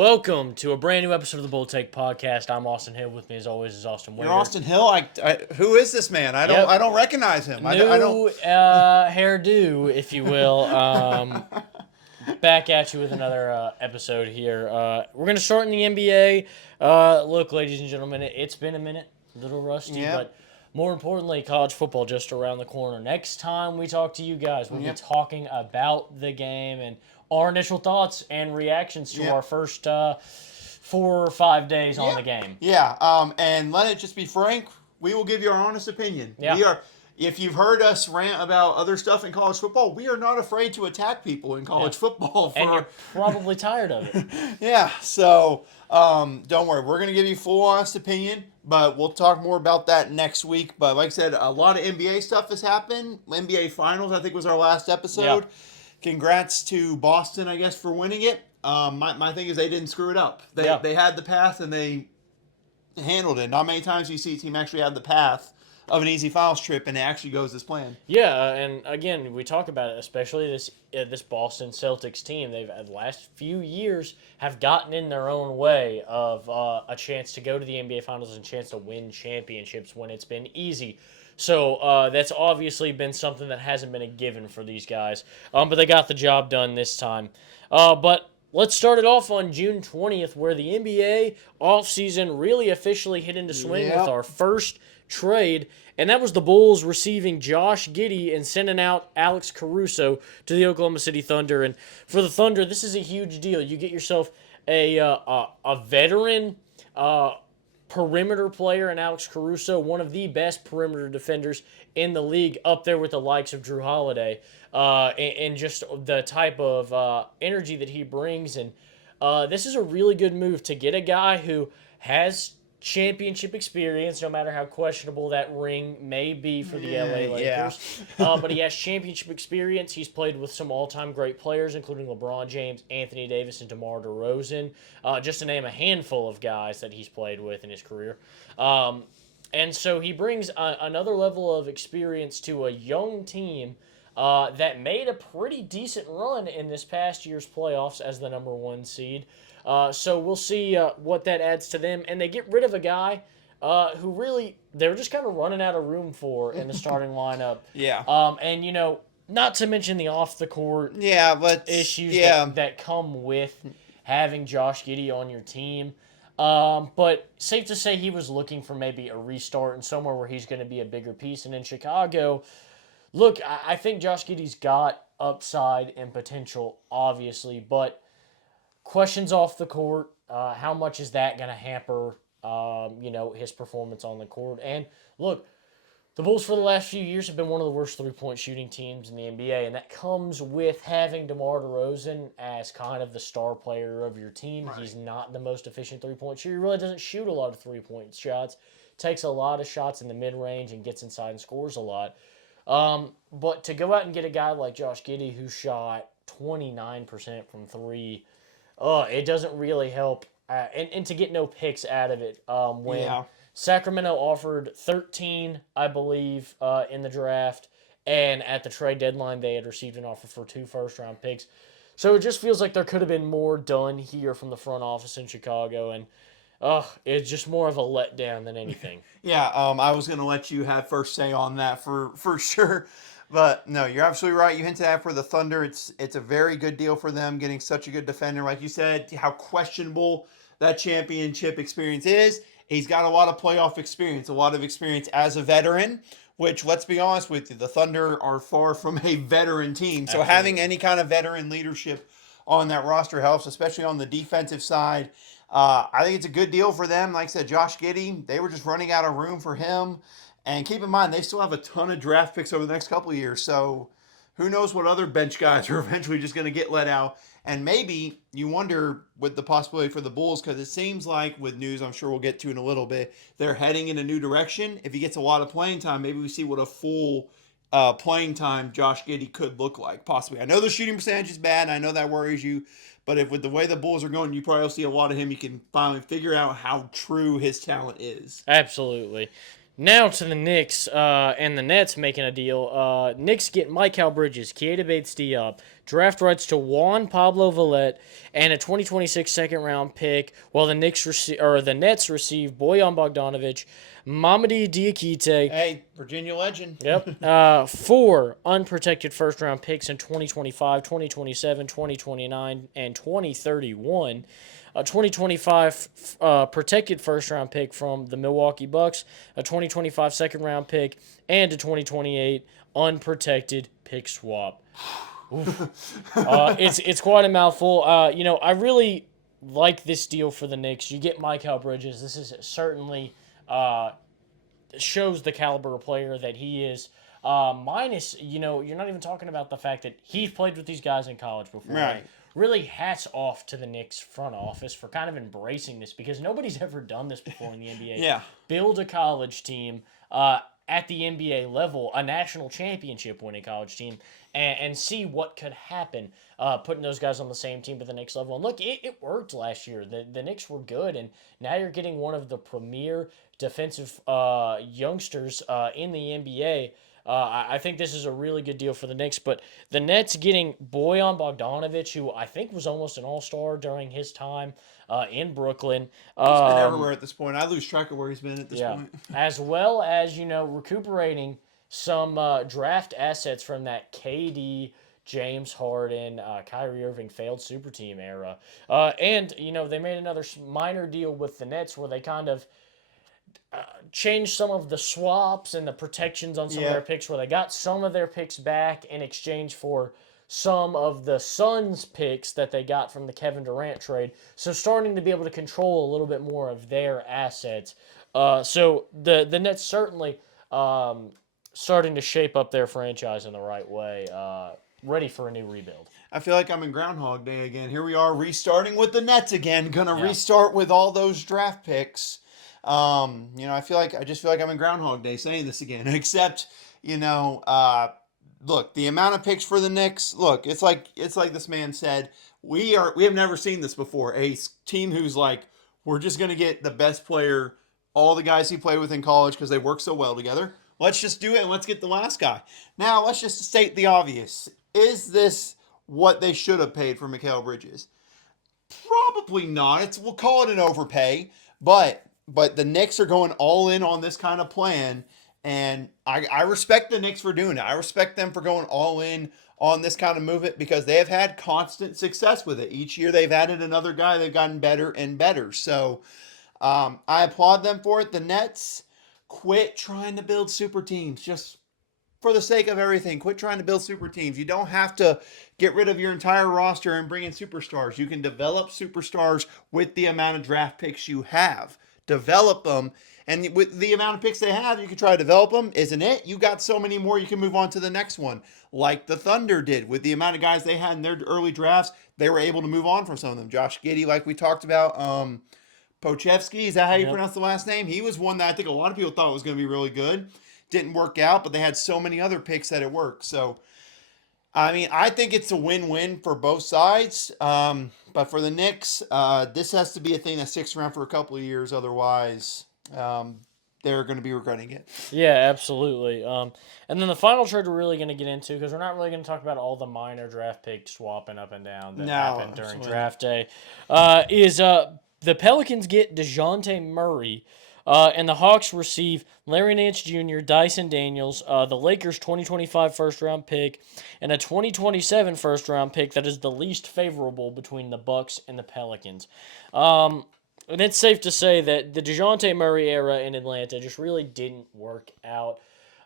Welcome to a brand new episode of the Bull Take Podcast. I'm Austin Hill. With me, as always, is Austin Wader. You're Austin Hill. Who is this man? I don't recognize him. New I don't. hairdo, if you will. Back at you with another episode here. We're gonna start in the NBA. Look, ladies and gentlemen, it's been a minute, a little rusty, but more importantly, college football just around the corner. Next time we talk to you guys, we'll be talking about the game and our initial thoughts and reactions to our first 4 or 5 days on the game. Yeah. And let it just be frank. We will give you our honest opinion. Yeah. If you've heard us rant about other stuff in college football, we are not afraid to attack people in college football. And you're probably tired of it. Yeah. So don't worry. We're going to give you full honest opinion, but we'll talk more about that next week. But like I said, a lot of NBA stuff has happened. NBA Finals, I think, was our last episode. Yeah. Congrats to Boston, I guess, for winning it. My thing is they didn't screw it up. They had the path and they handled it. Not many times you see a team actually have the path of an easy finals trip and it actually goes as planned. Yeah, and again, we talk about it, especially this Boston Celtics team. They've, the last few years, have gotten in their own way of a chance to go to the NBA Finals and a chance to win championships when it's been easy. So that's obviously been something that hasn't been a given for these guys. But they got the job done this time. But let's start it off on June 20th, where the NBA offseason really officially hit into swing with our first trade, and that was the Bulls receiving Josh Giddey and sending out Alex Caruso to the Oklahoma City Thunder. And for the Thunder, this is a huge deal. You get yourself a veteran perimeter player in Alex Caruso, one of the best perimeter defenders in the league, up there with the likes of Drew Holiday, and just the type of energy that he brings. And this is a really good move to get a guy who has championship experience, no matter how questionable that ring may be for the LA Lakers. But he has championship experience. He's played with some all-time great players, including LeBron James, Anthony Davis, and DeMar DeRozan, just to name a handful of guys that he's played with in his career. And so he brings another level of experience to a young team that made a pretty decent run in this past year's playoffs as the number 1 seed. So we'll see what that adds to them. And they get rid of a guy who really, they were just kind of running out of room for in the starting lineup. Yeah. And, you know, not to mention the off-the-court issues that come with having Josh Giddey on your team. But safe to say he was looking for maybe a restart and somewhere where he's going to be a bigger piece. And in Chicago, look, I think Josh Giddey's got upside and potential, obviously, but questions off the court, how much is that going to hamper, his performance on the court? And look, the Bulls for the last few years have been one of the worst three-point shooting teams in the NBA, and that comes with having DeMar DeRozan as kind of the star player of your team. Right. He's not the most efficient three-point shooter. He really doesn't shoot a lot of three-point shots. Takes a lot of shots in the mid-range and gets inside and scores a lot. But to go out and get a guy like Josh Giddey who shot 29% from three, it doesn't really help. And to get no picks out of it when Sacramento offered 13, I believe, in the draft, and at the trade deadline they had received an offer for 2 first-round picks. So it just feels like there could have been more done here from the front office in Chicago, and it's just more of a letdown than anything. I was going to let you have first say on that for sure. But no, you're absolutely right. You hinted at for the Thunder, it's a very good deal for them getting such a good defender. Like you said, how questionable that championship experience is. He's got a lot of playoff experience, a lot of experience as a veteran, which, let's be honest with you, the Thunder are far from a veteran team. So having any kind of veteran leadership on that roster helps, especially on the defensive side. I think it's a good deal for them. Like I said, Josh Giddey, they were just running out of room for him. And keep in mind, they still have a ton of draft picks over the next couple of years. So who knows what other bench guys are eventually just going to get let out. And maybe you wonder with the possibility for the Bulls, because it seems like with news I'm sure we'll get to in a little bit, they're heading in a new direction. If he gets a lot of playing time, maybe we see what a full playing time Josh Giddey could look like, possibly. I know the shooting percentage is bad, and I know that worries you. But if with the way the Bulls are going, you probably will see a lot of him. You can finally figure out how true his talent is. Absolutely. Now to the Knicks and the Nets making a deal. Knicks get Mikal Bridges, Keita Bates-Diop, draft rights to Juan Pablo Villette, and a 2026 second-round pick. While the Nets receive Bojan Bogdanovic, Mamadi Diakite. Hey, Virginia legend. Yep. 4 unprotected first-round picks in 2025, 2027, 2029, and 2031. A 2025 protected first-round pick from the Milwaukee Bucks, a 2025 second-round pick, and a 2028 unprotected pick swap. It's quite a mouthful. I really like this deal for the Knicks. You get Mikal Bridges. This is certainly shows the caliber of player that he is. Minus, you're not even talking about the fact that he's played with these guys in college before. Right. Really, hats off to the Knicks front office for kind of embracing this because nobody's ever done this before in the NBA. Yeah. Build a college team at the NBA level, a national championship winning college team, and see what could happen putting those guys on the same team at the next level. And look, it worked last year. The Knicks were good, and now you're getting one of the premier defensive youngsters in the NBA. I think this is a really good deal for the Knicks, but the Nets getting Bojan Bogdanovic, who I think was almost an all-star during his time in Brooklyn. He's been everywhere at this point. I lose track of where he's been at this point. As well as, recuperating some draft assets from that KD, James Harden, Kyrie Irving failed super team era. And, they made another minor deal with the Nets where they kind of changed some of the swaps and the protections on some of their picks, where they got some of their picks back in exchange for some of the Suns picks that they got from the Kevin Durant trade. So starting to be able to control a little bit more of their assets. So the Nets certainly starting to shape up their franchise in the right way, ready for a new rebuild. I feel like I'm in Groundhog Day again. Here we are restarting with the Nets again. Gonna restart with all those draft picks. I just feel like I'm in Groundhog Day saying this again. Except, look, the amount of picks for the Knicks. Look, it's like this man said. We have never seen this before. A team who's like, we're just gonna get the best player, all the guys he played with in college because they work so well together. Let's just do it and let's get the last guy. Now let's just state the obvious. Is this what they should have paid for Mikal Bridges? Probably not. We'll call it an overpay, but the Knicks are going all in on this kind of plan, and I respect the Knicks for doing it. I respect them for going all in on this kind of movement because they have had constant success with it. Each year they've added another guy, they've gotten better and better. So I applaud them for it. The Nets, quit trying to build super teams. Just for the sake of everything, quit trying to build super teams. You don't have to get rid of your entire roster and bring in superstars. You can develop superstars with the amount of draft picks you have. Develop them, and with the amount of picks they have, you can try to develop them. Isn't it? You got so many more, you can move on to the next one. Like the Thunder did with the amount of guys they had in their early drafts, they were able to move on from some of them. Josh Giddey, like we talked about, Pochevsky, is that how you pronounce the last name? He was one that I think a lot of people thought was going to be really good. Didn't work out, but they had so many other picks that it worked. So, I think it's a win-win for both sides. But for the Knicks, this has to be a thing that sticks around for a couple of years. Otherwise, they're going to be regretting it. Yeah, absolutely. And then the final trade we're really going to get into, because we're not really going to talk about all the minor draft picks swapping up and down that happened during draft day, is the Pelicans get DeJounte Murray. And the Hawks receive Larry Nance Jr., Dyson Daniels, the Lakers' 2025 first-round pick, and a 2027 first-round pick that is the least favorable between the Bucks and the Pelicans. And it's safe to say that the DeJounte Murray era in Atlanta just really didn't work out.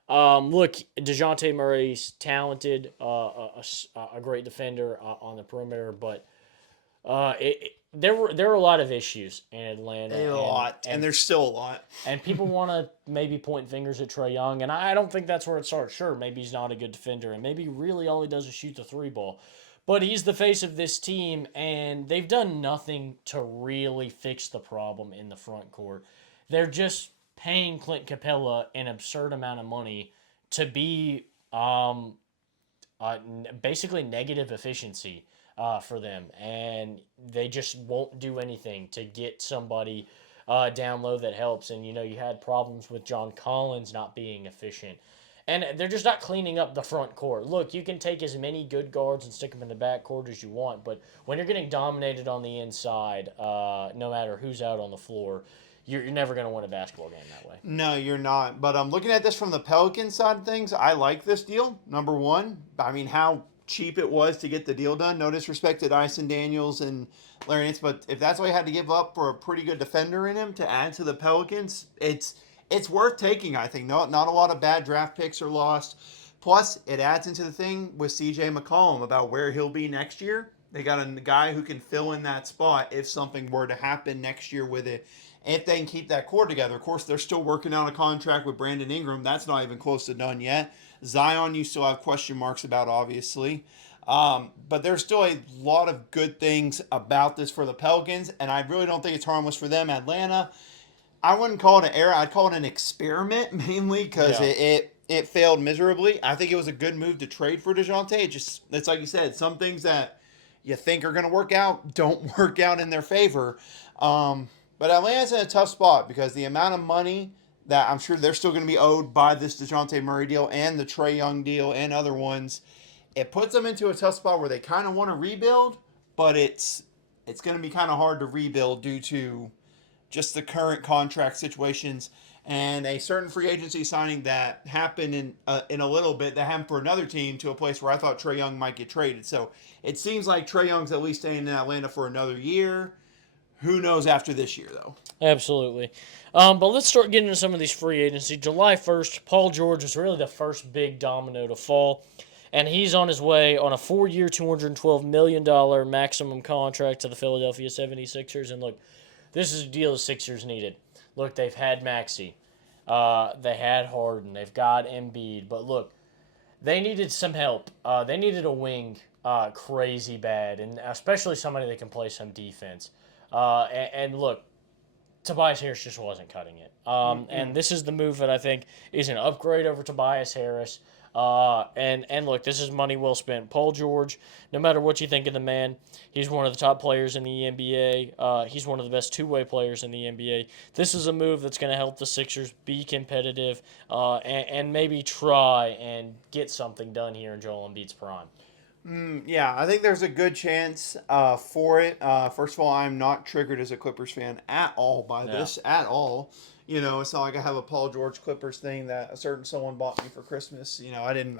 Look, DeJounte Murray's talented, a great defender on the perimeter, but there were a lot of issues in Atlanta. A lot, and there's still a lot. And people want to maybe point fingers at Trae Young, and I don't think that's where it starts. Sure, maybe he's not a good defender, and maybe really all he does is shoot the three ball. But he's the face of this team, and they've done nothing to really fix the problem in the front court. They're just paying Clint Capella an absurd amount of money to be basically negative efficiency for them, and they just won't do anything to get somebody down low that helps. And, you had problems with John Collins not being efficient. And they're just not cleaning up the front court. Look, you can take as many good guards and stick them in the back court as you want, but when you're getting dominated on the inside, no matter who's out on the floor, you're never going to win a basketball game that way. No, you're not. But I'm looking at this from the Pelicans side of things. I like this deal. Number one, I mean, how cheap it was to get the deal done. No disrespect to Dyson Daniels and Larry Nance, but if that's what you had to give up for a pretty good defender in him to add to the Pelicans, it's worth taking, I think. Not a lot of bad draft picks are lost. Plus, it adds into the thing with CJ McCollum about where he'll be next year. They got a guy who can fill in that spot if something were to happen next year with it. If they can keep that core together. Of course, they're still working out a contract with Brandon Ingram. That's not even close to done yet. Zion, you still have question marks about, obviously. But there's still a lot of good things about this for the Pelicans, and I really don't think it's harmless for them. Atlanta, I wouldn't call it an error. I'd call it an experiment, mainly because it failed miserably. I think it was a good move to trade for DeJounte. It's like you said, some things that you think are going to work out don't work out in their favor. But Atlanta's in a tough spot because the amount of money that I'm sure they're still going to be owed by this DeJounte Murray deal and the Trae Young deal and other ones, it puts them into a tough spot where they kind of want to rebuild, but it's going to be kind of hard to rebuild due to just the current contract situations and a certain free agency signing that happened in a little bit that happened for another team to a place where I thought Trae Young might get traded. So it seems like Trae Young's at least staying in Atlanta for another year. Who knows after this year, though? Absolutely. But let's start getting into some of these free agency. July 1st, Paul George was really the first big domino to fall, and he's on his way on a 4-year, $212 million maximum contract to the Philadelphia 76ers. And look, this is a deal the Sixers needed. Look, they've had Maxey. They had Harden. They've got Embiid. But look, they needed some help. They needed a wing crazy bad, and especially somebody that can play some defense. And look, Tobias Harris just wasn't cutting it. And this is the move that I think is an upgrade over Tobias Harris. And look, this is money well spent. Paul George, no matter what you think of the man, he's one of the top players in the NBA. He's one of the best two-way players in the NBA. This is a move that's going to help the Sixers be competitive and maybe try and get something done here in Joel Embiid's prime. Yeah, I think there's a good chance for it. First of all, I'm not triggered as a Clippers fan at all by this, at all. It's not like I have a Paul George Clippers thing that a certain someone bought me for Christmas. I didn't,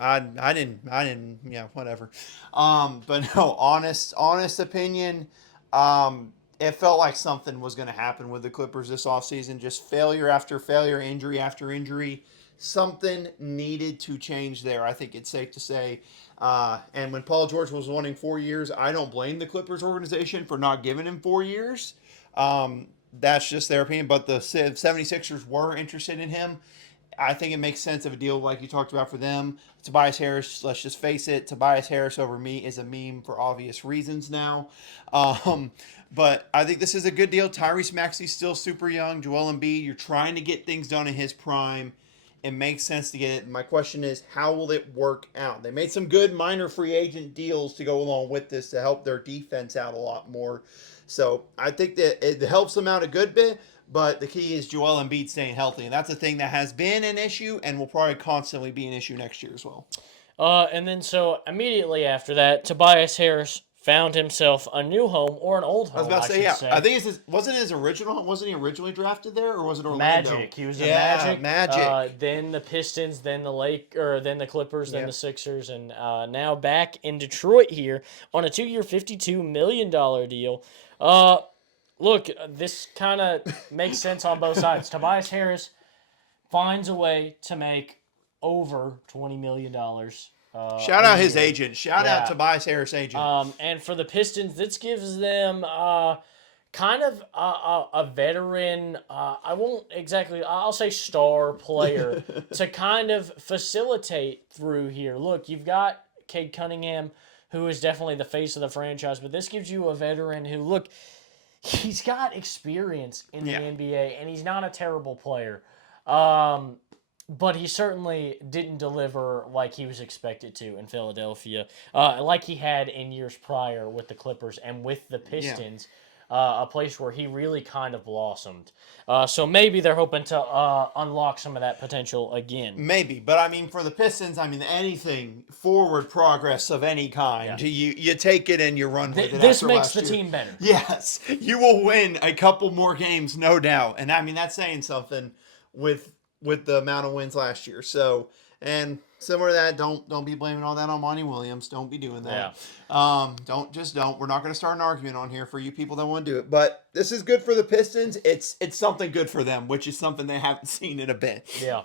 whatever. But no, honest opinion, it felt like something was going to happen with the Clippers this offseason. Just failure after failure, injury after injury. Something needed to change there. I think it's safe to say. And when Paul George was wanting 4 years, I don't blame the Clippers organization for not giving him 4 years. That's just their opinion. But the 76ers were interested in him. I think it makes sense of a deal like you talked about for them. Tobias Harris, let's just face it, Tobias Harris over me is a meme for obvious reasons now. But I think this is a good deal. Tyrese Maxey's still super young. Joel Embiid, you're trying to get things done in his prime. It makes sense to get it. My question is, how will it work out? They made some good minor free agent deals to go along with this to help their defense out a lot more. So I think that it helps them out a good bit, but the key is Joel Embiid staying healthy. And that's a thing that has been an issue and will probably constantly be an issue next year as well. And then so immediately after that, Tobias Harris found himself a new home or an old home. I was about to say, I think wasn't his original home? Wasn't he originally drafted there, or was it Orlando? Magic. He was a Magic. Magic. Then the Pistons, then the Clippers, then the Sixers, and now back in Detroit here on a 2-year, $52 million deal. Look, this kind of makes sense on both sides. Tobias Harris finds a way to make over $20 million. Shout out his agent. Shout out Tobias Harris' agent. And for the Pistons, this gives them kind of a veteran, I'll say star player to kind of facilitate through here. Look, you've got Cade Cunningham, who is definitely the face of the franchise, but this gives you a veteran who, look, he's got experience in the NBA, and he's not a terrible player. But he certainly didn't deliver like he was expected to in Philadelphia, like he had in years prior with the Clippers and with the Pistons. a place where he really kind of blossomed. So maybe they're hoping to unlock some of that potential again. Maybe, but I mean, for the Pistons, I mean, anything forward progress of any kind, Yeah. you take it and you run with it. This After makes last the year. team better. Yes, you will win a couple more games, no doubt. And I mean, that's saying something with the amount of wins last year. So, and similar to that, don't be blaming all that on Monty Williams. Don't be doing that. Don't. We're not going to start an argument on here for you people that want to do it. But this is good for the Pistons. It's something good for them, which is something they haven't seen in a bit. Yeah.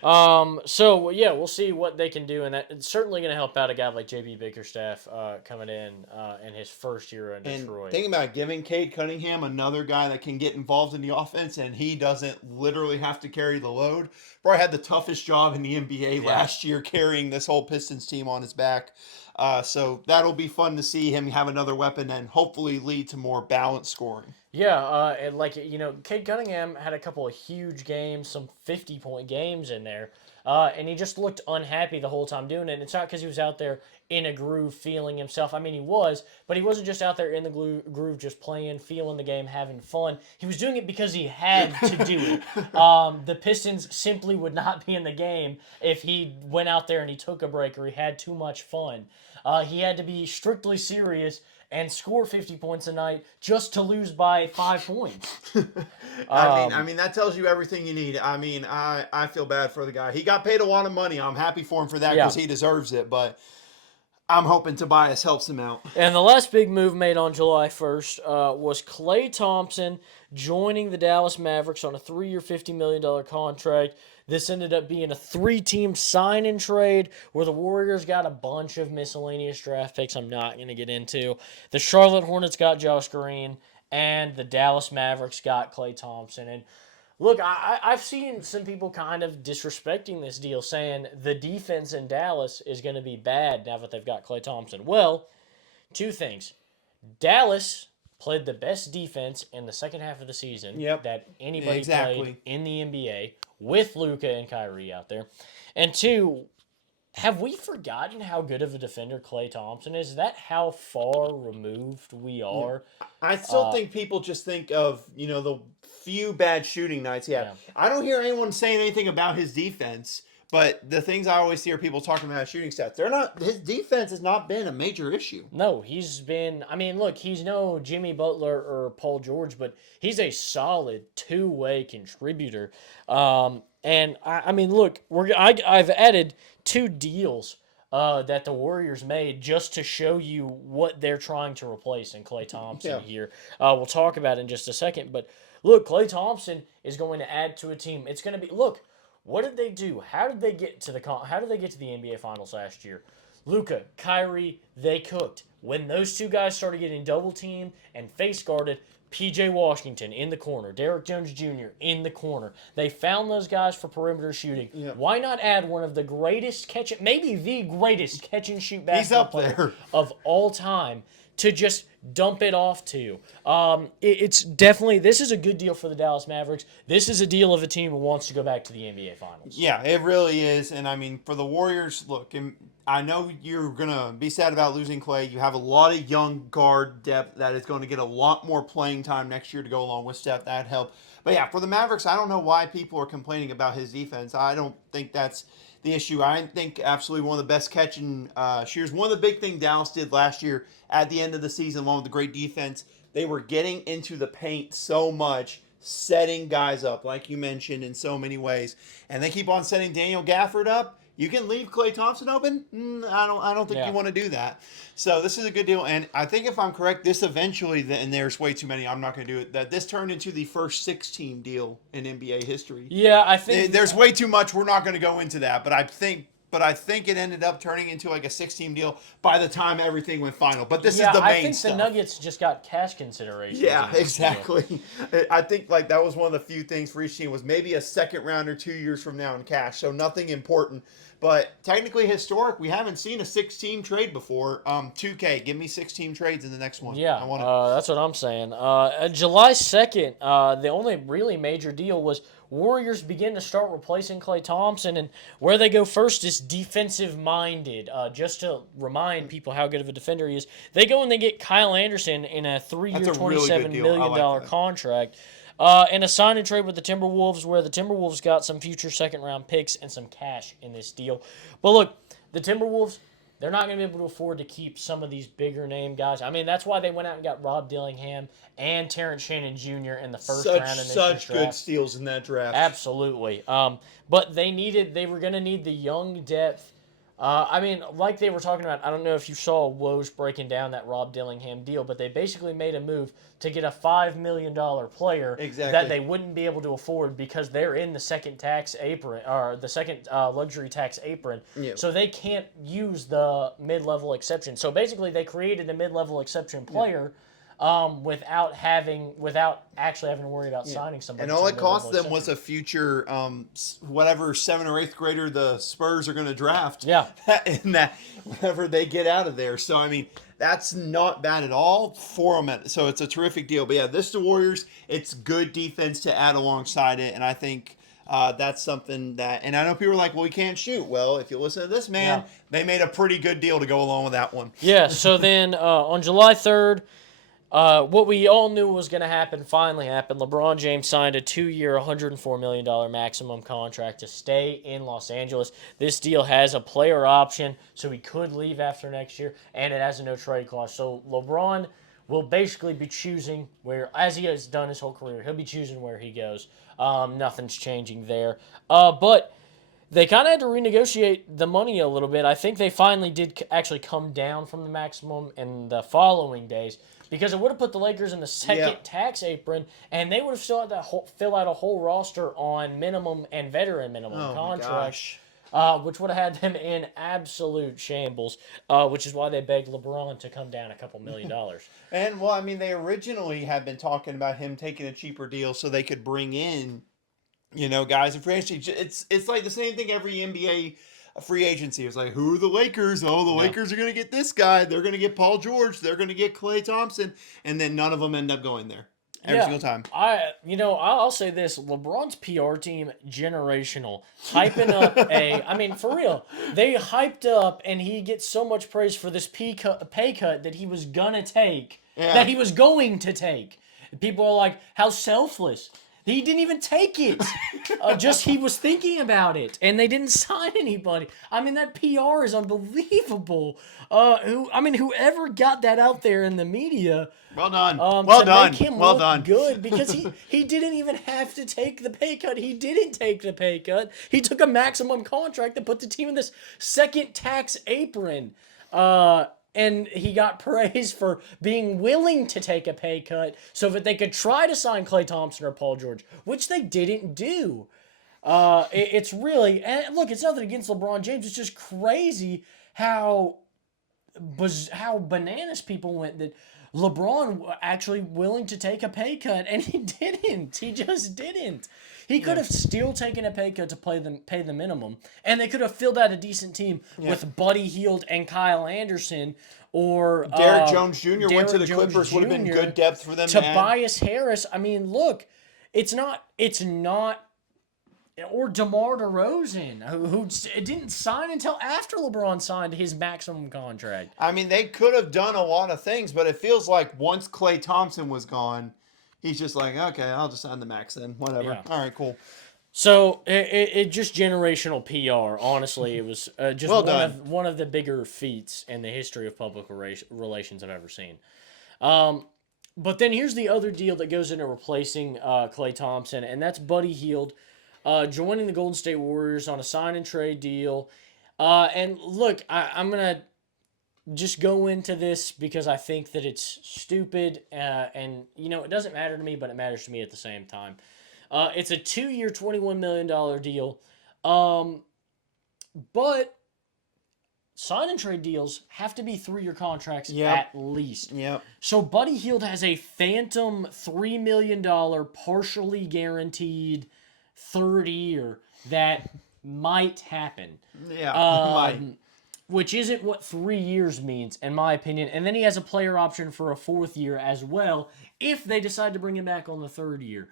So yeah, we'll see what they can do, and that it's certainly going to help out a guy like JB Bickerstaff coming in his first year in Detroit. And thinking about giving Cade Cunningham another guy that can get involved in the offense, and he doesn't literally have to carry the load. Probably had the toughest job in the NBA last year, carrying this whole Pistons team on his back. So that'll be fun to see him have another weapon and hopefully lead to more balanced scoring. Yeah, and like Cade Cunningham had a couple of huge games, some 50-point games in there, and he just looked unhappy the whole time doing it. And it's not because he was out there in a groove, feeling himself. I mean, he was, but he wasn't just out there in the groove, just playing, feeling the game, having fun. He was doing it because he had to do it. The Pistons simply would not be in the game if he went out there and he took a break or he had too much fun. He had to be strictly serious and score 50 points a night just to lose by 5 points. I mean that tells you everything you need. I mean, I feel bad for the guy. He got paid a lot of money. I'm happy for him for that because he deserves it. But I'm hoping Tobias helps him out. And the last big move made on July 1st was Klay Thompson joining the Dallas Mavericks on a 3-year, $50 million contract. This ended up being a 3-team sign-and trade where the Warriors got a bunch of miscellaneous draft picks I'm not going to get into. The Charlotte Hornets got Josh Green, and the Dallas Mavericks got Klay Thompson. And look, I've seen some people kind of disrespecting this deal, saying the defense in Dallas is going to be bad now that they've got Klay Thompson. Well, two things. Dallas played the best defense in the second half of the season that anybody played in the NBA with Luka and Kyrie out there. And two, have we forgotten how good of a defender Klay Thompson is? Is that how far removed we are? I still think people just think of, the few bad shooting nights he had. I don't hear anyone saying anything about his defense. But the things I always hear people talking about shooting stats, his defense has not been a major issue. No, he's no Jimmy Butler or Paul George, but he's a solid two-way contributor. And I've added 2 deals that the Warriors made just to show you what they're trying to replace in Klay Thompson here. We'll talk about it in just a second, but look, Klay Thompson is going to add to a team. It's going to be what did they do? How did they get to the NBA Finals last year? Luka, Kyrie, they cooked. When those 2 guys started getting double teamed and face guarded, PJ Washington in the corner, Derrick Jones Jr. in the corner. They found those guys for perimeter shooting. Yeah. Why not add one of the greatest maybe the greatest catch and shoot basketball player of all time to just dump it off to? It's definitely, this is a good deal for the Dallas Mavericks. This is a deal of a team who wants to go back to the NBA Finals. Yeah, it really is. And I mean, for the Warriors, look, I know you're going to be sad about losing Klay. You have a lot of young guard depth that is going to get a lot more playing time next year to go along with Steph. That'd help. But yeah, for the Mavericks, I don't know why people are complaining about his defense. I don't think that's the issue. I think absolutely one of the best catching shooters. One of the big things Dallas did last year at the end of the season, along with the great defense, they were getting into the paint so much, setting guys up, like you mentioned, in so many ways. And they keep on setting Daniel Gafford up. You can leave Klay Thompson open? I don't think you want to do that. So this is a good deal. And I think if I'm correct, this eventually, and there's way too many, I'm not going to do it, that this turned into the first 6-team deal in NBA history. Yeah, I think there's way too much. We're not going to go into that. But I think it ended up turning into like a 6-team deal by the time everything went final. But this is the main I think stuff. The Nuggets just got cash consideration. Yeah, exactly. I think that was one of the few things for each team was maybe a second round or 2 years from now in cash. So nothing important. But technically historic, we haven't seen a 6-team trade before. 2K, give me 6-team trades in the next one. Yeah, I want to. that's what I'm saying. July 2nd, the only really major deal was Warriors begin to start replacing Klay Thompson, and where they go first is defensive-minded. Just to remind people how good of a defender he is, they go and they get Kyle Anderson in a 3-year, That's a really good $27 deal. million I like that. contract. And a sign and trade with the Timberwolves, where the Timberwolves got some future second-round picks and some cash in this deal. But look, the Timberwolves, they're not going to be able to afford to keep some of these bigger name guys. I mean, that's why they went out and got Rob Dillingham and Terrence Shannon Jr. in the first round in this year's Such good draft. steals in that draft. Absolutely. But they were going to need the young depth. I mean, like they were talking about, I don't know if you saw Woj breaking down that Rob Dillingham deal, but they basically made a move to get a $5 million player that they wouldn't be able to afford because they're in the second tax apron, or the second luxury tax apron. Yeah. So they can't use the mid-level exception. So basically they created a mid-level exception player without actually having to worry about signing somebody. And all it cost them was a future, whatever 7th or 8th grader the Spurs are going to draft. Yeah. In that, whenever they get out of there. So, I mean, that's not bad at all for them. So, it's a terrific deal. But, yeah, this the Warriors. It's good defense to add alongside it. And I think that's something that – and I know people are like, well, we can't shoot. Well, if you listen to this man, they made a pretty good deal to go along with that one. Yeah, so then on July 3rd – what we all knew was going to happen finally happened. LeBron James signed a 2-year, $104 million maximum contract to stay in Los Angeles. This deal has a player option, so he could leave after next year, and it has a no-trade clause. So LeBron will basically be choosing where, as he has done his whole career, he'll be choosing where he goes. Nothing's changing there. But they kind of had to renegotiate the money a little bit. I think they finally did actually come down from the maximum in the following days, because it would have put the Lakers in the second tax apron, and they would have still had to fill out a whole roster on minimum and veteran minimum contracts, which would have had them in absolute shambles, which is why they begged LeBron to come down a couple $1 million. And, well, I mean, they originally had been talking about him taking a cheaper deal so they could bring in, guys in free agency. It's like the same thing every NBA free agency. It's like, who are the Lakers? Oh, the Lakers are going to get this guy. They're going to get Paul George. They're going to get Klay Thompson. And then none of them end up going there every single time. I'll say this. LeBron's PR team, generational. Hyping up I mean, for real. They hyped up, and he gets so much praise for this pay cut that he was going to take. Yeah. That he was going to take. People are like, how selfless. He didn't even take it. He was thinking about it, and they didn't sign anybody. I mean, that PR is unbelievable. Whoever got that out there in the media. Well done. Make him look good, because he didn't even have to take the pay cut. He didn't take the pay cut. He took a maximum contract that put the team in this second tax apron. And he got praise for being willing to take a pay cut so that they could try to sign Klay Thompson or Paul George, which they didn't do. It's really, and look, it's nothing against LeBron James. It's just crazy how bananas people went that LeBron actually willing to take a pay cut, and he didn't. He just didn't. He could have still taken a pay cut to pay the minimum, and they could have filled out a decent team with Buddy Hield and Kyle Anderson, or Derrick Jones Jr. went to the Clippers. Would have been good depth for them. Tobias Harris. I mean, look, it's not. Or DeMar DeRozan, who didn't sign until after LeBron signed his maximum contract. I mean, they could have done a lot of things, but it feels like once Klay Thompson was gone, he's just like, okay, I'll just sign the max then. Whatever. Yeah. All right, cool. So it just generational PR. Honestly, it was just one of the bigger feats in the history of public relations I've ever seen. But then here's the other deal that goes into replacing Klay Thompson, and that's Buddy Hield. Joining the Golden State Warriors on a sign and trade deal. And look, I'm going to just go into this because I think that it's stupid. And, it doesn't matter to me, but it matters to me at the same time. It's a 2-year, $21 million deal. But sign and trade deals have to be 3-year contracts at least. Yep. So Buddy Hield has a phantom $3 million partially guaranteed third year that might happen. Yeah, might. Which isn't what 3 years means, in my opinion. And then he has a player option for a 4th year as well, if they decide to bring him back on the 3rd year.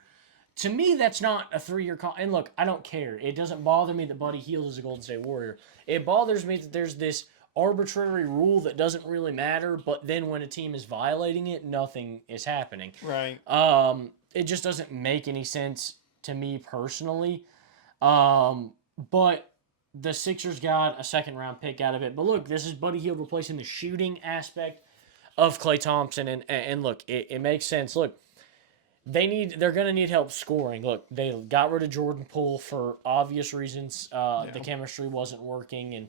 To me, that's not a 3-year and look, I don't care. It doesn't bother me that Buddy Hield is a Golden State Warrior. It bothers me that there's this arbitrary rule that doesn't really matter, but then when a team is violating it, nothing is happening. Right. It just doesn't make any sense to me personally. But the Sixers got a 2nd-round pick out of it. But look, this is Buddy Hield replacing the shooting aspect of Klay Thompson. And look, it makes sense. Look, they're going to need help scoring. Look, they got rid of Jordan Poole for obvious reasons. The chemistry wasn't working, and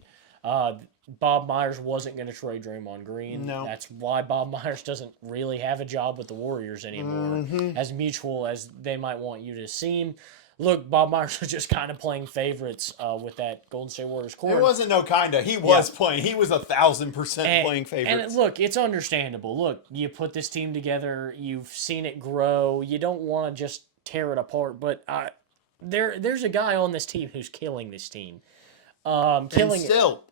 Bob Myers wasn't going to trade Draymond Green. No. That's why Bob Myers doesn't really have a job with the Warriors anymore, as mutual as they might want you to seem. Look, Bob Myers was just kind of playing favorites with that Golden State Warriors core. It wasn't no kinda. He was playing. He was 1,000% playing favorites. And look, it's understandable. Look, you put this team together. You've seen it grow. You don't want to just tear it apart. But there's a guy on this team who's killing this team. Killing still.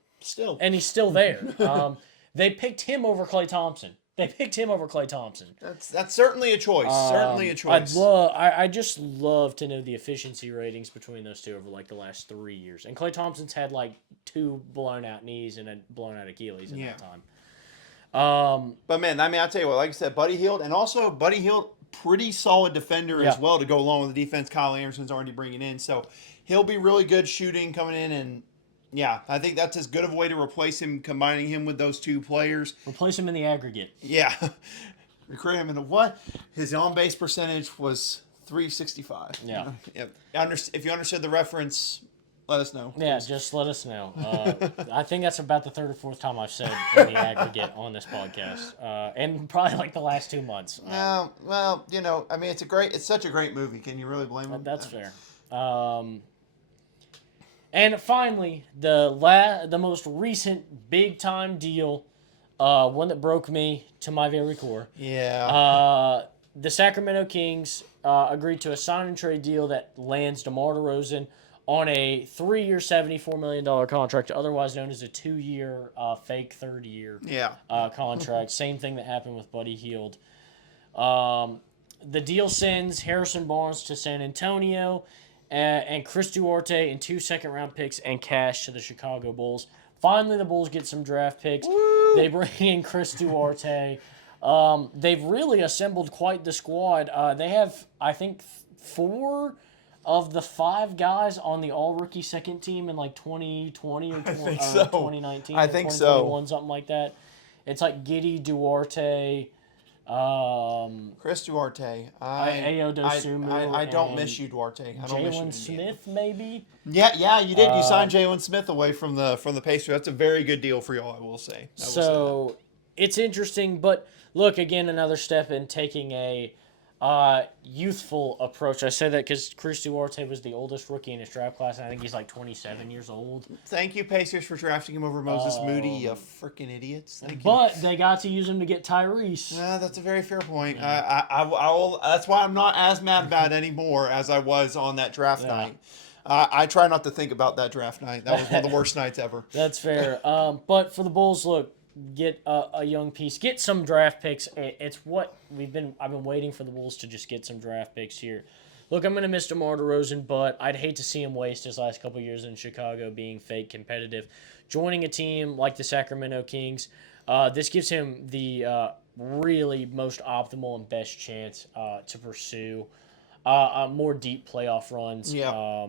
And he's still there. They picked him over Klay Thompson. That's certainly a choice. Certainly a choice. I just love to know the efficiency ratings between those two over like the last 3 years. And Klay Thompson's had like 2 blown out knees and a blown out Achilles in that time. But man, I mean, I'll tell you what, like I said, Buddy Hield, pretty solid defender as well to go along with the defense Kyle Anderson's already bringing in. So he'll be really good shooting coming in, and yeah, I think that's as good of a way to replace him, combining him with those 2 players. Replace him in the aggregate. Yeah. Recreate him into what? His on-base percentage was .365. Yeah. If you understood the reference, let us know. Yeah, just let us know. I think that's about the 3rd or 4th time I've said in the aggregate on this podcast, and probably like the last 2 months. Well, I mean, it's such a great movie. Can you really blame him? That's fair. And finally, the most recent big time deal, one that broke me to my very core. Yeah. The Sacramento Kings agreed to a sign and trade deal that lands DeMar DeRozan on a 3-year, $74 million contract, otherwise known as a 2-year fake 3rd year contract. Same thing that happened with Buddy Hield. The deal sends Harrison Barnes to San Antonio, and Chris Duarte and 2 second-round picks and cash to the Chicago Bulls. Finally, the Bulls get some draft picks. Woo! They bring in Chris Duarte. They've really assembled quite the squad. They have, I think, 4 of the 5 guys on the all-rookie second team in like 2020 or 2019 I or think 2021, something like that. It's like Giddey, Duarte, Chris Duarte. Ayo Dosunmu. I don't miss you, Duarte. I don't miss you. Jalen Smith, maybe? Yeah, you did. You signed Jalen Smith away from the Pacers. That's a very good deal for y'all, I will say. It's interesting, but look, again, another step in taking a youthful approach. I say that because Chris Duarte was the oldest rookie in his draft class, and I think he's like 27 years old. Thank you, Pacers, for drafting him over Moses Moody, you freaking idiots. Thank you. But they got to use him to get Tyrese. That's a very fair point. I that's why I'm not as mad about it anymore as I was on that draft night. I try not to think about that draft night. That was one of the worst nights ever. That's fair. But for the Bulls, look, get a young piece, get some draft picks. It's what I've been waiting for the Bulls to just get some draft picks here. Look, I'm going to miss DeMar DeRozan, but I'd hate to see him waste his last couple years in Chicago being fake competitive. Joining a team like the Sacramento Kings, this gives him the really most optimal and best chance to pursue more deep playoff runs. Yeah.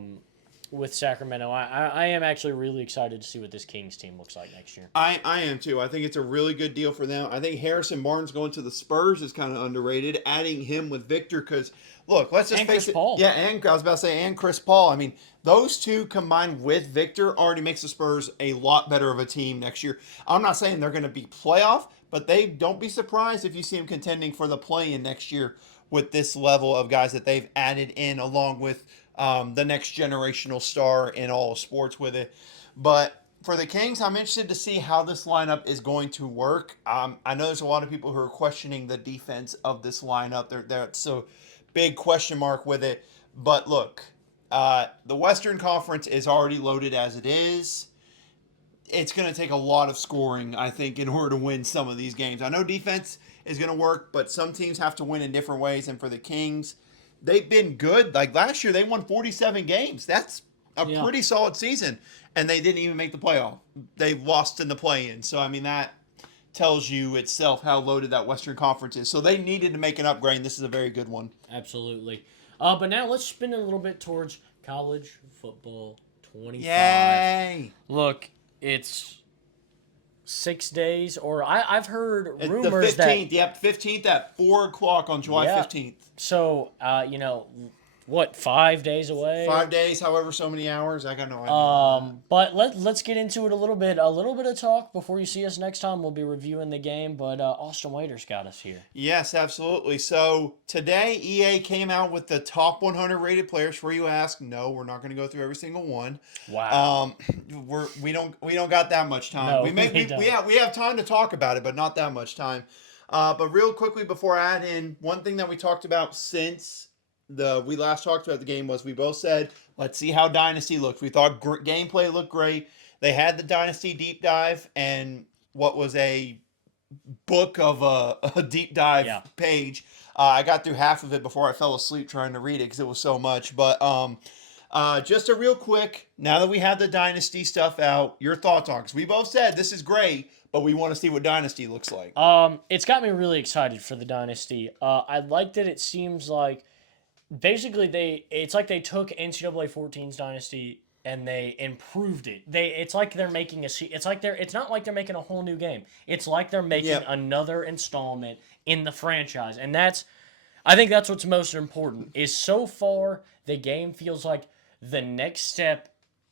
With Sacramento. I am actually really excited to see what this Kings team looks like next year. I am too. I think it's a really good deal for them. I think Harrison Barnes going to the Spurs is kind of underrated. Adding him with Victor, because look, let's just face it. Paul. Yeah, and I was about to say, and Chris Paul. I mean, those two combined with Victor already makes the Spurs a lot better of a team next year. I'm not saying they're going to be playoff, but don't be surprised if you see them contending for the play-in next year with this level of guys that they've added in, along with the next generational star in all of sports with it. But for the Kings, I'm interested to see how this lineup is going to work. I know there's a lot of people who are questioning the defense of this lineup. That's a big question mark with it. But look, The Western Conference is already loaded as it is. It's going to take a lot of scoring, I think, in order to win some of these games. I know defense is going to work, but some teams have to win in different ways. And for the Kings, they've been good. Like last year, they won 47 games. That's a pretty solid season. And they didn't even make the playoff. They lost in the play-in. So, I mean, that tells you itself how loaded that Western Conference is. So they needed to make an upgrade, and this is a very good one. Absolutely. But now let's spin it a little bit towards college football 25. Yay! Look, it's 6 days, or I've heard It's rumors the 15th. Yep, 15th at 4 o'clock on July 15th. So, what, 5 days away? 5 days, however so many hours. I got no idea. But let's get into it a little bit. A little bit of talk before you see us next time. We'll be reviewing the game, but Austin Waiter's got us here. Yes, absolutely. So today, EA came out with the top 100 rated players. For you ask, no, we're not going to go through every single one. Wow. We don't got that much time. No, we have time to talk about it, but not that much time. But real quickly before I add in, one thing that we talked about since we last talked about the game was we both said, let's see how Dynasty looked. We thought gameplay looked great. They had the Dynasty deep dive, and what was a book of a deep dive page. I got through half of it before I fell asleep trying to read it because it was so much. But just a real quick, now that we have the Dynasty stuff out, your thoughts on it. Because we both said this is great, but we want to see what Dynasty looks like. It's got me really excited for the Dynasty. I liked it. It seems like basically it's like they took NCAA 14's Dynasty and they improved it. It's like they're making it's not like they're making a whole new game. It's like they're making another installment in the franchise. And I think that's what's most important is so far the game feels like the next step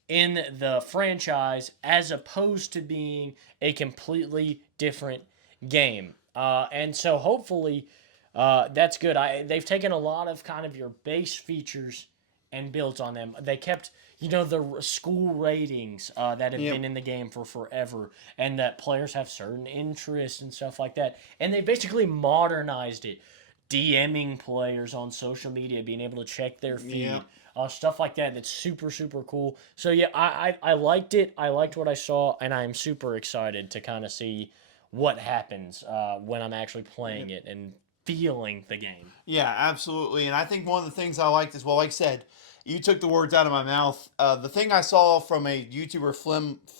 in the franchise as opposed to being a completely different game. And so hopefully that's good. They've taken a lot of kind of your base features and built on them. They kept, the school ratings that have been in the game for forever, and that players have certain interests and stuff like that. And they basically modernized it, DMing players on social media, being able to check their feed, stuff like that. That's super, super cool. So yeah, I liked it. I liked what I saw, and I'm super excited to kind of see what happens when I'm actually playing it and feeling the game. Yeah, absolutely. And I think one of the things I liked as well, like I said, you took the words out of my mouth. The thing I saw from a YouTuber,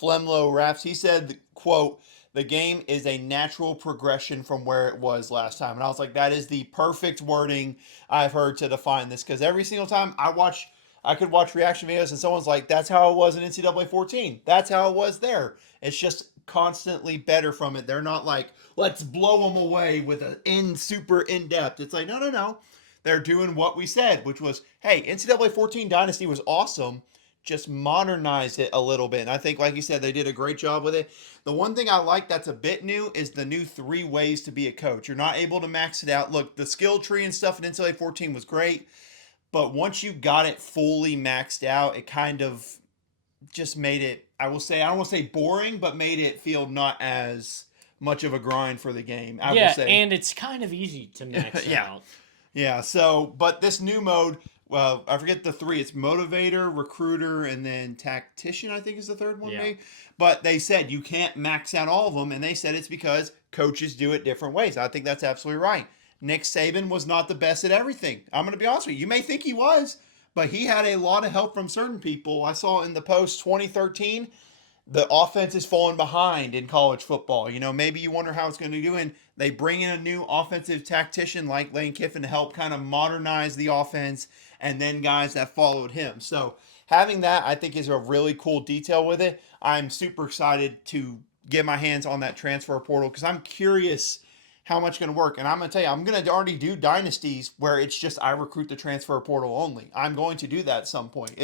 Flemlo Raps, he said, quote, the game is a natural progression from where it was last time. And I was like, that is the perfect wording I've heard to define this. Because every single time I could watch reaction videos and someone's like, that's how it was in NCAA 14. That's how it was there. It's just constantly better from it. They're not like, let's blow them away with super in-depth. It's like, no. They're doing what we said, which was, hey, NCAA 14 Dynasty was awesome. Just modernize it a little bit. And I think, like you said, they did a great job with it. The one thing I like that's a bit new is the new 3 ways to be a coach. You're not able to max it out. Look, the skill tree and stuff in NCAA 14 was great. But once you got it fully maxed out, it kind of just made it, I don't want to say boring, but made it feel not as much of a grind for the game. I will say. And it's kind of easy to max out. Yeah, so, but this new mode, well, I forget the 3. It's motivator, recruiter, and then tactician, I think is the third one. Maybe. But they said you can't max out all of them, and they said it's because coaches do it different ways. I think that's absolutely right. Nick Saban was not the best at everything. I'm going to be honest with you. You may think he was, but he had a lot of help from certain people. I saw in the post 2013, the offense is falling behind in college football. Maybe you wonder how it's going to do, and they bring in a new offensive tactician like Lane Kiffin to help kind of modernize the offense, and then guys that followed him. So having that, I think, is a really cool detail with it. I'm super excited to get my hands on that transfer portal because I'm curious how much going to work. And I'm going to tell you, I'm going to already do dynasties where it's just I recruit the transfer portal only. I'm going to do that at some point.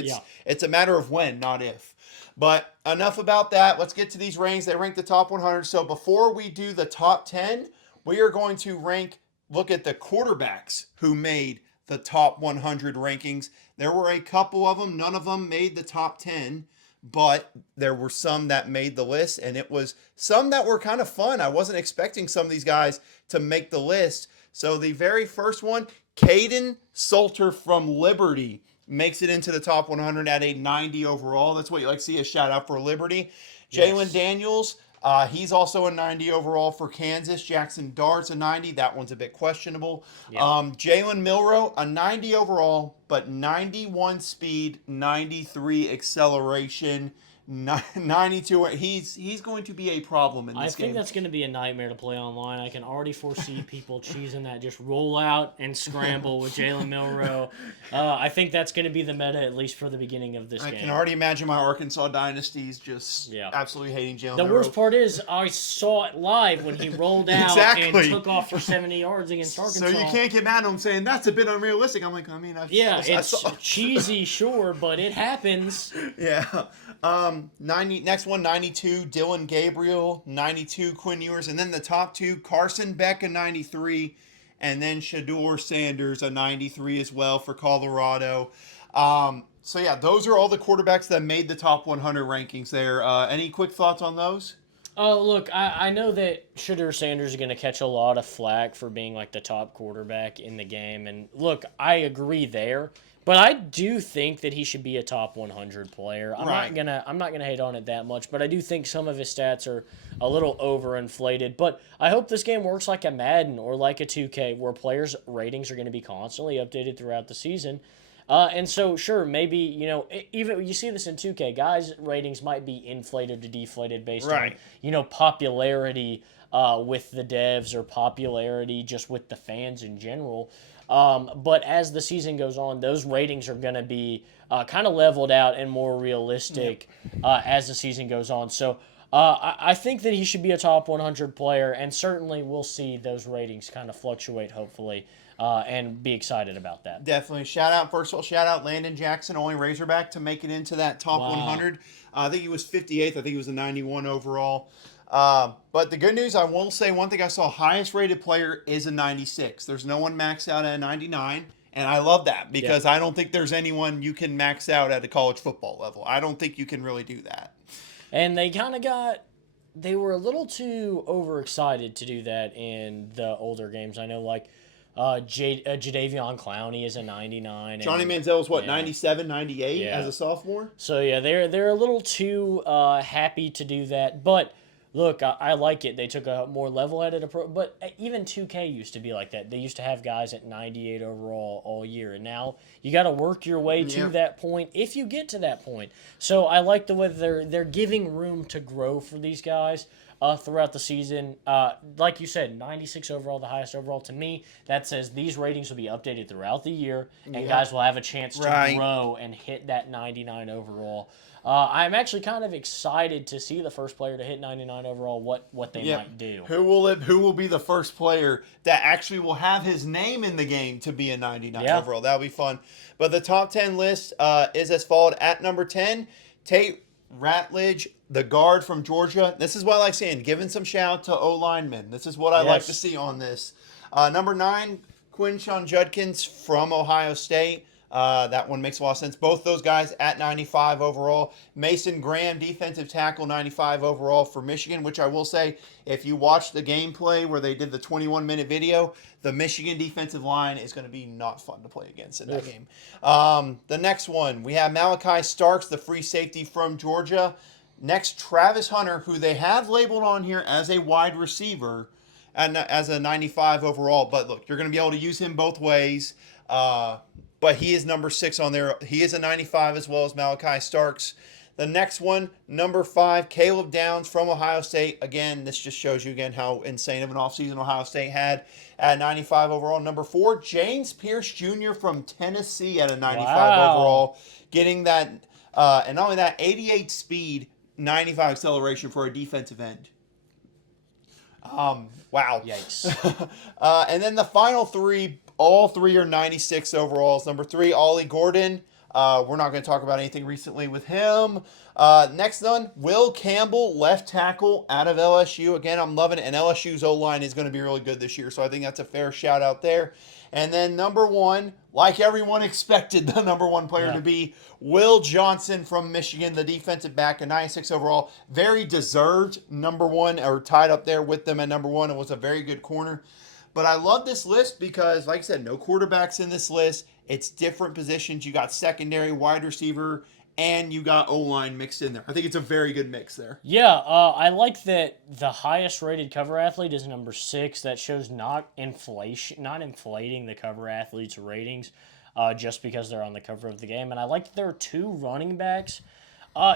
It's a matter of when, not if. But enough about that. Let's get to these rankings. They rank the top 100. So before we do the top 10, we are going to look at the quarterbacks who made the top 100 rankings. There were a couple of them. None of them made the top 10, but there were some that made the list, and it was some that were kind of fun. I wasn't expecting some of these guys to make the list. So the very first one, Caden Salter from Liberty makes it into the top 100 at a 90 overall. That's what you like to see, a shout out for Liberty. Yes. Jalen Daniels, he's also a 90 overall for Kansas. Jackson Dart's a 90. That one's a bit questionable. Yeah. Jalen Milroe, a 90 overall, but 91 speed, 93 acceleration, 92. He's going to be a problem in this game. I think that's going to be a nightmare to play online. I can already foresee people cheesing that just roll out and scramble with Jalen Milroe. I think that's going to be the meta, at least for the beginning of this game. I can already imagine my Arkansas dynasties just absolutely hating Jalen Milroe. The worst part is I saw it live when he rolled out and took off for 70 yards against Arkansas. So you can't get mad at him saying that's a bit unrealistic. I'm like, it's cheesy, sure, but it happens. Yeah. next one, 92, Dylan Gabriel, 92, Quinn Ewers, and then the top two, Carson Beck, a 93, and then Shador Sanders, a 93 as well for Colorado. So yeah, those are all the quarterbacks that made the top 100 rankings there. Any quick thoughts on those? Oh, look, I know that Shador Sanders is going to catch a lot of flack for being like the top quarterback in the game. And look, I agree there. But I do think that he should be a top 100 player. I'm not gonna hate on it that much, but I do think some of his stats are a little overinflated. But I hope this game works like a Madden or like a 2K, where players' ratings are going to be constantly updated throughout the season. And so, sure, maybe, even you see this in 2K, guys' ratings might be inflated or deflated based on, popularity with the devs or popularity just with the fans in general. But as the season goes on, those ratings are going to be kind of leveled out and more realistic as the season goes on. So I think that he should be a top 100 player, and certainly we'll see those ratings kind of fluctuate, hopefully, and be excited about that. Definitely. First of all, shout out Landon Jackson, only Razorback to make it into that top 100. I think he was 58th. I think he was a 91 overall. But the good news, I will say one thing I saw, highest rated player is a 96. There's no one maxed out at a 99. And I love that because I don't think there's anyone you can max out at a college football level. I don't think you can really do that. And they kind of they were a little too overexcited to do that in the older games. I know, like, Jadeveon Clowney is a 99. Johnny Manziel was 97, 98 as a sophomore? So, yeah, they're a little too happy to do that. But look, I like it. They took a more level-headed approach. But even 2K used to be like that. They used to have guys at 98 overall all year. And now you got to work your way to that point if you get to that point. So I like the way they're giving room to grow for these guys throughout the season. Like you said, 96 overall, the highest overall. To me, that says these ratings will be updated throughout the year, and guys will have a chance to grow and hit that 99 overall. I'm actually kind of excited to see the first player to hit 99 overall, what they might do. Who will be the first player that actually will have his name in the game to be a 99 overall? That'll be fun. But the top 10 list is as followed. At number 10, Tate Ratledge, the guard from Georgia. This is what I like saying, giving some shout out to O-linemen. This is what I like to see on this. Number 9, Quinshon Judkins from Ohio State. That one makes a lot of sense. Both those guys at 95 overall. Mason Graham, defensive tackle, 95 overall for Michigan, which I will say, if you watch the gameplay where they did the 21-minute video, the Michigan defensive line is going to be not fun to play against in that game. The next one, we have Malachi Starks, the free safety from Georgia. Next, Travis Hunter, who they have labeled on here as a wide receiver, and as a 95 overall. But look, you're going to be able to use him both ways. But he is number 6 on there. He is a 95 as well as Malachi Starks. The next one, number 5, Caleb Downs from Ohio State. Again, this just shows you again how insane of an offseason Ohio State had at 95 overall. Number 4, James Pierce Jr. from Tennessee at a 95 overall. Getting that, and not only that, 88 speed, 95 acceleration for a defensive end. Wow. Yikes. And then the final 3, all 3 are 96 overalls. Number 3, Ollie Gordon. We're not going to talk about anything recently with him. Next one, Will Campbell, left tackle out of LSU. Again, I'm loving it. And LSU's O-line is going to be really good this year. So I think that's a fair shout out there. And then number 1, like everyone expected the number 1 player to be, Will Johnson from Michigan, the defensive back, a 96 overall. Very deserved number 1, or tied up there with them at number 1. It was a very good corner. But I love this list because, like I said, no quarterbacks in this list. It's different positions. You got secondary, wide receiver, and you got O-line mixed in there. I think it's a very good mix there. Yeah, I like that the highest rated cover athlete is number 6. That shows not inflating the cover athletes' ratings, just because they're on the cover of the game. And I like that there are 2 running backs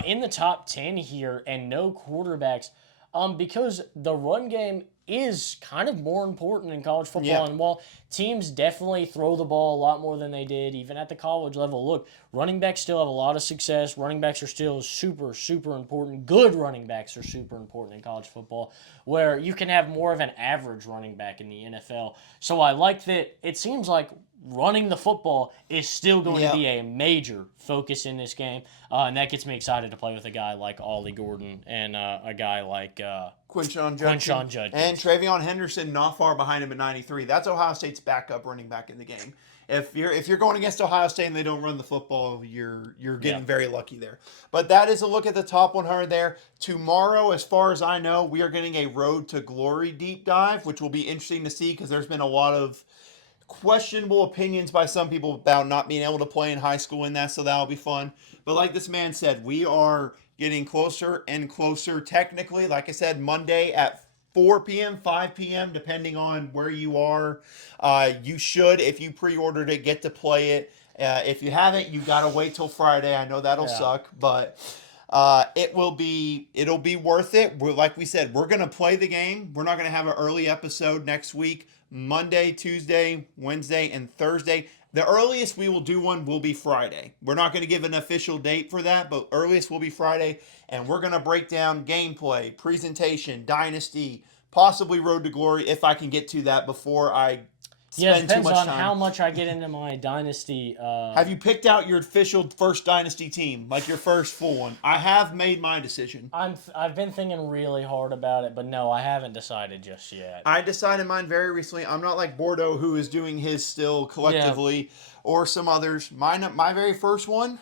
in the top 10 here and no quarterbacks, because the run game is kind of more important in college football. Yeah. And while teams definitely throw the ball a lot more than they did, even at the college level, look, running backs still have a lot of success. Running backs are still super, super important. Good running backs are super important in college football, where you can have more of an average running back in the NFL. So I like that it seems like running the football is still going to be a major focus in this game. And that gets me excited to play with a guy like Ollie Gordon and a guy like Quinshon Judkins. And Travion Henderson not far behind him at 93. That's Ohio State's backup running back in the game. If you're going against Ohio State and they don't run the football, you're getting very lucky there. But that is a look at the top 100 there. Tomorrow, as far as I know, we are getting a Road to Glory deep dive, which will be interesting to see because there's been a lot of questionable opinions by some people about not being able to play in high school in that, so that'll be fun. But like this man said, we are getting closer and closer. Technically, like I said, Monday at 4 p.m., 5 p.m., depending on where you are. You should, if you pre-ordered it, get to play it. If you haven't, you got to wait till Friday. I know that'll suck, but it'll be worth it. Like we said, we're going to play the game. We're not going to have an early episode next week. Monday, Tuesday, Wednesday, and Thursday. The earliest we will do one will be Friday. We're not going to give an official date for that, but earliest will be Friday, and we're going to break down gameplay, presentation, dynasty, possibly Road to Glory if I can get to that before I spend too much time. Depends on how much I get into my dynasty. Have you picked out your official first dynasty team, like your first full one? I have made my decision. I've been thinking really hard about it, but no, I haven't decided just yet. I decided mine very recently. I'm not like Bordeaux, who is doing his still collectively, or some others. My very first one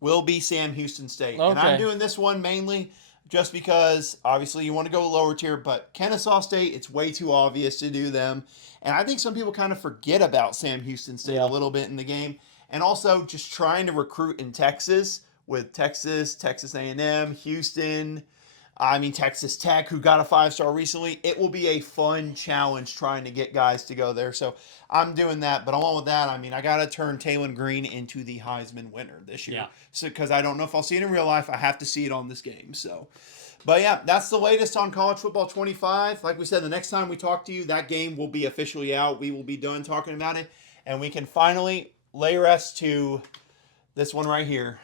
will be Sam Houston State. Okay. And I'm doing this one mainly just because, obviously, you want to go lower tier, but Kennesaw State, it's way too obvious to do them. And I think some people kind of forget about Sam Houston State a little bit in the game. And also just trying to recruit in Texas with Texas A&M, Houston, Texas Tech, who got a 5-star recently. It will be a fun challenge trying to get guys to go there. So I'm doing that. But along with that, I got to turn Taylon Green into the Heisman winner this year. Yeah. So because I don't know if I'll see it in real life. I have to see it on this game. So, but yeah, that's the latest on College Football 25. Like we said, the next time we talk to you, that game will be officially out. We will be done talking about it. And we can finally lay rest to this one right here.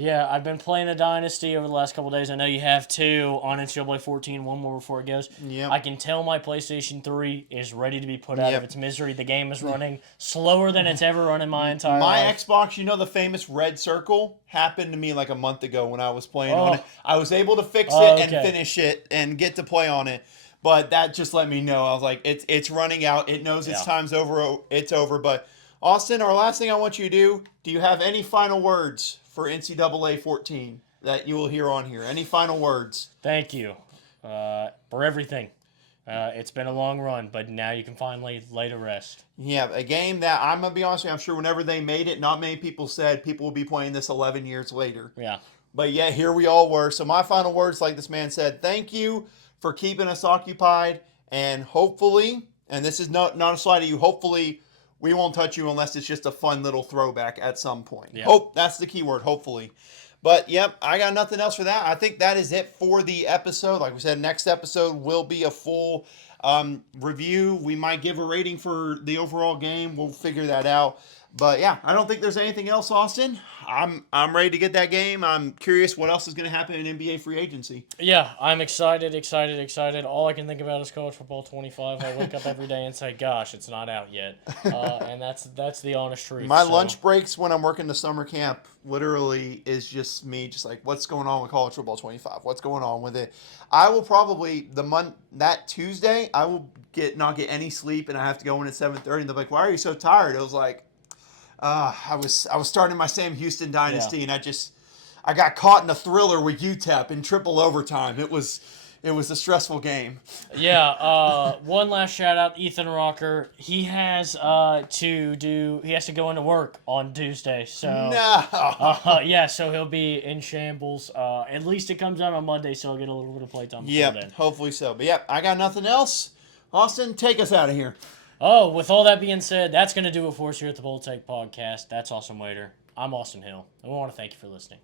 Yeah, I've been playing a Dynasty over the last couple of days. I know you have too on NCAA 14, one more before it goes. Yep. I can tell my PlayStation 3 is ready to be put out of its misery. The game is running slower than it's ever run in my entire life. Xbox, the famous red circle, happened to me like a month ago when I was playing on it. I was able to fix it and finish it and get to play on it. But that just let me know. I was like, it's running out. It knows its time's over. It's over. But Austin, our last thing I want you to do you have any final words for NCAA 14 that you will hear on here? Any final words? Thank you for everything. It's been a long run, but now you can finally lay to rest. Yeah, a game that I'm going to be honest with you, I'm sure whenever they made it, not many people said people will be playing this 11 years later. Yeah. But yeah, here we all were. So my final words, like this man said, thank you for keeping us occupied, and hopefully, and this is not a slight at you, hopefully we won't touch you unless it's just a fun little throwback at some point. Yeah. Hope, that's the key word, hopefully. But, yep, I got nothing else for that. I think that is it for the episode. Like we said, next episode will be a full review. We might give a rating for the overall game. We'll figure that out. But, yeah, I don't think there's anything else, Austin. I'm ready to get that game. I'm curious what else is going to happen in NBA free agency. Yeah, I'm excited. All I can think about is College Football 25. I wake up every day and say, gosh, it's not out yet. And that's the honest truth. My lunch breaks when I'm working the summer camp literally is just me just like, what's going on with College Football 25? What's going on with it? I will probably, that Tuesday, I will not get any sleep, and I have to go in at 7:30, and they're like, why are you so tired? I was like, I was starting my Sam Houston dynasty, and I got caught in a thriller with UTEP in triple overtime. It was it was a stressful game. Yeah. One last shout out, Ethan Rocker. He has to go into work on Tuesday. So No. yeah. So he'll be in shambles. At least it comes out on Monday, so he'll get a little bit of playtime before Yep, then. hopefully so. But yep, I got nothing else. Austin, take us out of here. Oh, with all that being said, that's going to do it for us here at the Bull Take Podcast. That's Awesome Waiter. I'm Austin Hill, and we want to thank you for listening.